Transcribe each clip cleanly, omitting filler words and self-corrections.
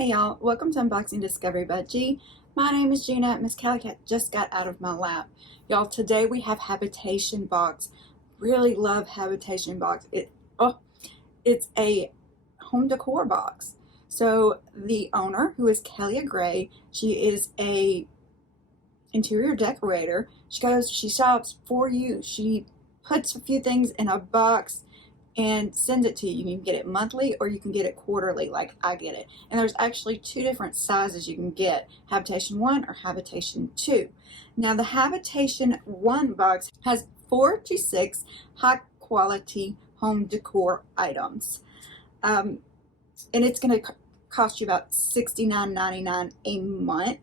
Hey y'all, welcome to Unboxing Discovery by G. My name is Gina. Miss Calicat just got out of my lap. Y'all, today we have Habitation Box. Really love Habitation Box. It's a home decor box. So the owner, who is Kelly Gray, she is a interior decorator. She shops for you. She puts a few things in a box and sends it to you. You can get it monthly or you can get it quarterly like I get it. And there's actually two different sizes you can get, Habitation 1 or Habitation 2. Now the Habitation 1 box has 4 to 6 high quality home decor items. And it's going to cost you about $69.99 a month.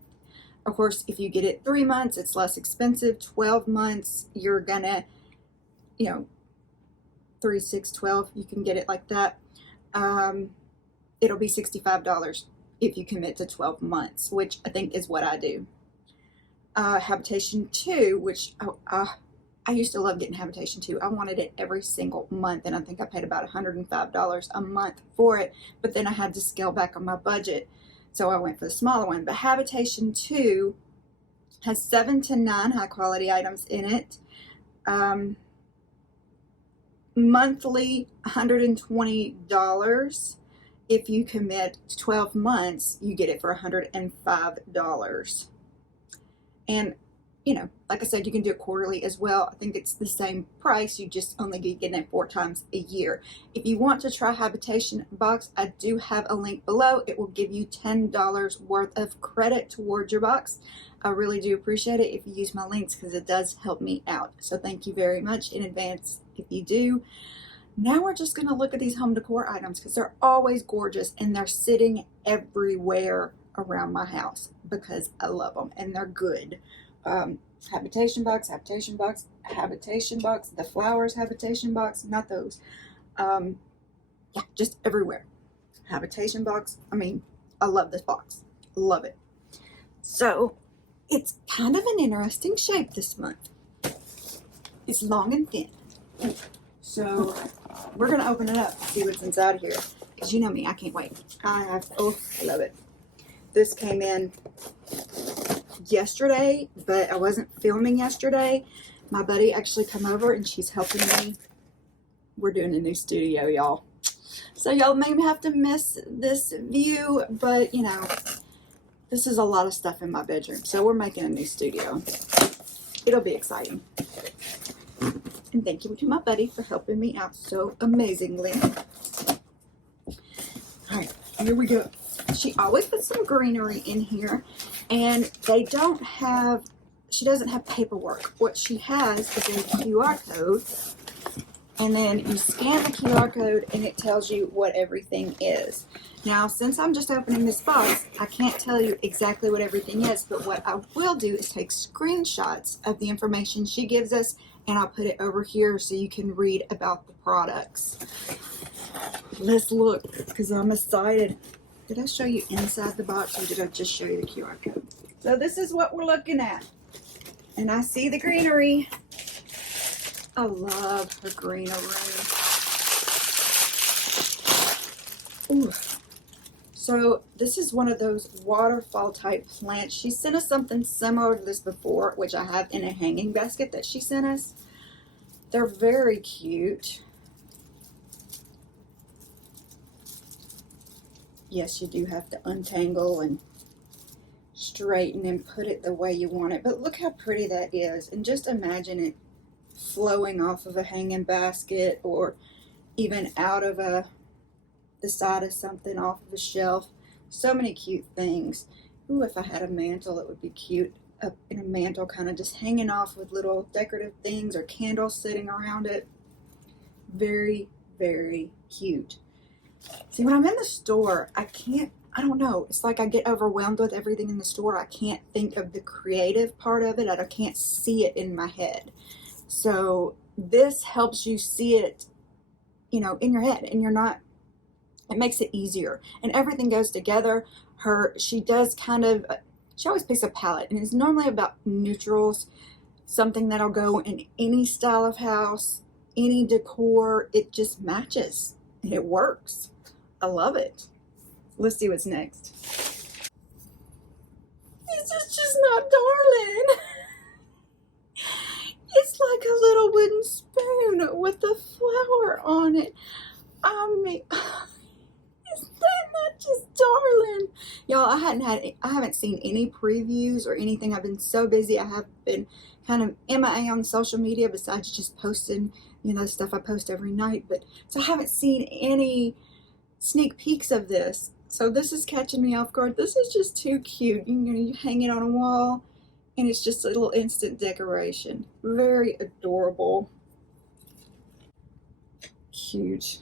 Of course, if you get it 3 months, it's less expensive. 12 months, you're gonna, 3, 6, 12, you can get it like that. It'll be $65 if you commit to 12 months, which I think is what I do. Habitation 2, which I used to love getting Habitation 2. I wanted it every single month, and I think I paid about $105 a month for it, but then I had to scale back on my budget, so I went for the smaller one. But Habitation 2 has 7 to 9 high quality items in it. Monthly $120. If you commit to 12 months, you get it for $105. And like I said, you can do it quarterly as well. I think it's the same price. You just only be getting it 4 times a year. If you want to try Habitation Box, I do have a link below. It will give you $10 worth of credit towards your box. I really do appreciate it if you use my links because it does help me out. So thank you very much in advance if you do. Now we're just going to look at these home decor items because they're always gorgeous and they're sitting everywhere around my house because I love them and they're good. Habitation Box, Habitation Box, Habitation Box, the flowers Habitation Box, not those. Yeah, just everywhere. Habitation Box. I love this box. Love it. So it's kind of an interesting shape this month. It's long and thin. So we're going to open it up and see what's inside here. Because you know me, I can't wait. I love it. This came in yesterday, but I wasn't filming yesterday. My buddy actually come over and she's helping me. We're doing a new studio, y'all. So y'all may have to miss this view, but this is a lot of stuff in my bedroom. So we're making a new studio. It'll be exciting. And thank you to my buddy for helping me out so amazingly. All right, here we go. She always puts some greenery in here, and she doesn't have paperwork. What she has is a QR code, and then you scan the QR code and it tells you what everything is. Now, since I'm just opening this box, I can't tell you exactly what everything is, but what I will do is take screenshots of the information she gives us, and I'll put it over here so you can read about the products. Let's look, because I'm excited. Did I show you inside the box, or did I just show you the QR code? So this is what we're looking at. And I see the greenery. I love her greenery. Ooh. So this is one of those waterfall type plants. She sent us something similar to this before, which I have in a hanging basket that she sent us. They're very cute. Yes, you do have to untangle and straighten and put it the way you want it. But look how pretty that is. And just imagine it flowing off of a hanging basket or even out of the side of something off of a shelf. So many cute things. Ooh, if I had a mantle, it would be cute. Up in a mantle, kind of just hanging off with little decorative things or candles sitting around it. Very, very cute. See, when I'm in the store, I don't know. It's like I get overwhelmed with everything in the store. I can't think of the creative part of it. I can't see it in my head. So this helps you see it, in your head, and it makes it easier. And everything goes together. She always picks a palette, and it's normally about neutrals, something that'll go in any style of house, any decor. It just matches, and it works. I love it. Let's see what's next. This is just not darling. It's like a little wooden spoon with a flower on it. I mean, is that not just darling? Y'all, I haven't seen any previews or anything. I've been so busy. I have been kind of MIA on social media besides just posting, you know, stuff I post every night. But so I haven't seen any sneak peeks of this. So this is catching me off guard. This is just too cute. You hang it on a wall and it's just a little instant decoration. Very adorable. Huge.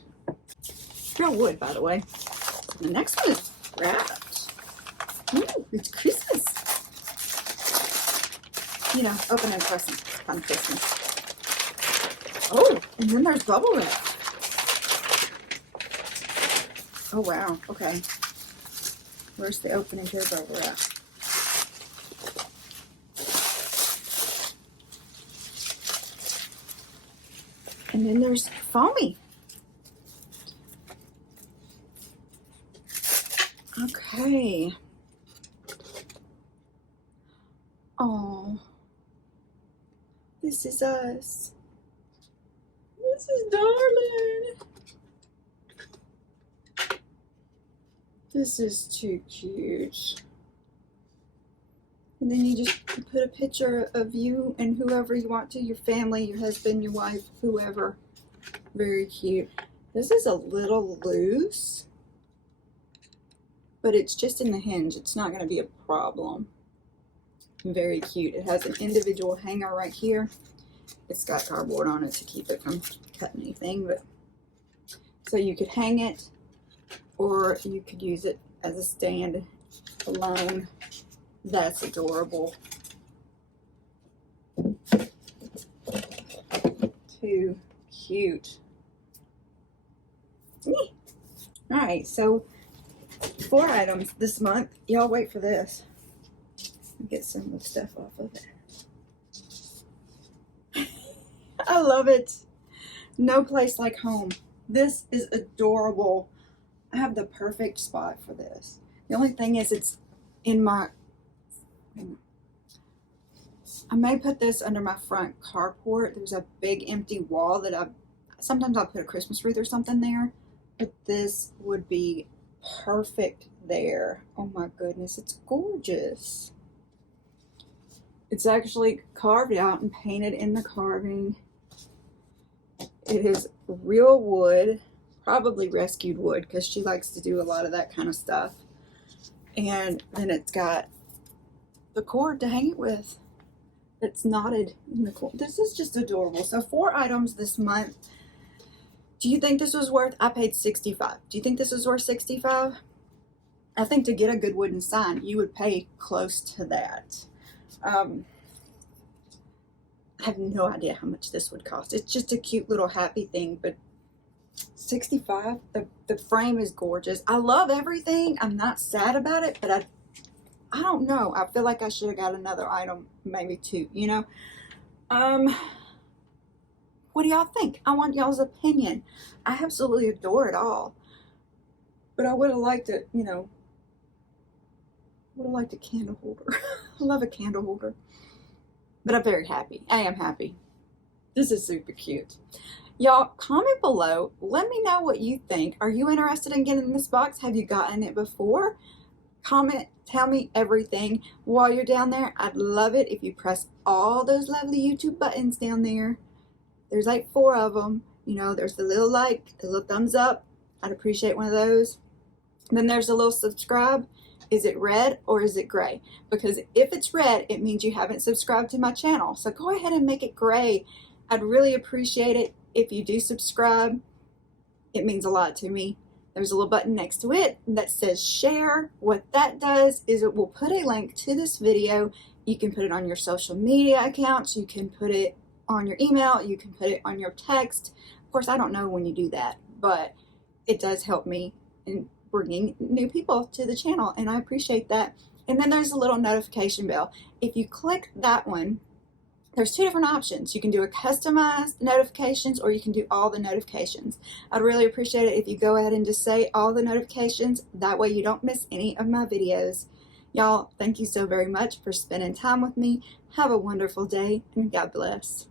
Real wood, by the way. The next one is wrapped. Ooh, it's Christmas. You know, opening presents on Christmas. Oh, and then there's bubble wrap. Oh, wow. Okay. Where's the opening here bubble wrap? And then there's foamy. Okay. Oh, this is us. This is darling. This is too cute. And then you just put a picture of you and whoever you want to, your family, your husband, your wife, whoever. Very cute. This is a little loose, but it's just in the hinge. It's not going to be a problem. Very cute. It has an individual hanger right here. It's got cardboard on it to keep it from cutting anything, but so you could hang it or you could use it as a stand alone. That's adorable. Too cute. All right, so 4 items this month. Y'all wait for this. Get some of the stuff off of it. I love it. No place like home. This is adorable. I have the perfect spot for this. The only thing is it's in my, I may put this under my front carport. There's a big empty wall that sometimes I'll put a Christmas wreath or something there, but this would be perfect there. Oh my goodness, it's gorgeous. It's actually carved out and painted in the carving. It is real wood, probably rescued wood because she likes to do a lot of that kind of stuff. And then it's got the cord to hang it with. It's knotted in the cord. This is just adorable. So 4 items this month. Do you think this was worth? I paid $65. Do you think this was worth $65? I think to get a good wooden sign, you would pay close to that. I have no idea how much this would cost. It's just a cute little happy thing, but $65. The frame is gorgeous. I love everything. I'm not sad about it, but I don't know. I feel like I should have got another item, maybe 2, you know. What do y'all think? I want y'all's opinion. I absolutely adore it all, but I would have liked it, you know, would have liked a candle holder. I love a candle holder. But I'm very happy. I am happy. This is super cute. Y'all, comment below. Let me know what you think. Are you interested in getting this box? Have you gotten it before? Comment. Tell me everything. While you're down there, I'd love it if you press all those lovely YouTube buttons down there. There's like 4 of them. You know, there's the little like, the little thumbs up. I'd appreciate one of those. And then there's a little subscribe. Is it red or is it gray? Because if it's red, it means you haven't subscribed to my channel. So go ahead and make it gray. I'd really appreciate it if you do subscribe. It means a lot to me. There's a little button next to it that says share. What that does is it will put a link to this video. You can put it on your social media accounts. You can put it on your email. You can put it on your text. Of course, I don't know when you do that, but it does help me in bringing new people to the channel, and I appreciate that. And then there's a little notification bell. If you click that one, there's two different options. You can do a customized notifications, or you can do all the notifications. I'd really appreciate it if you go ahead and just say all the notifications. That way you don't miss any of my videos. Y'all, thank you so very much for spending time with me. Have a wonderful day, and God bless.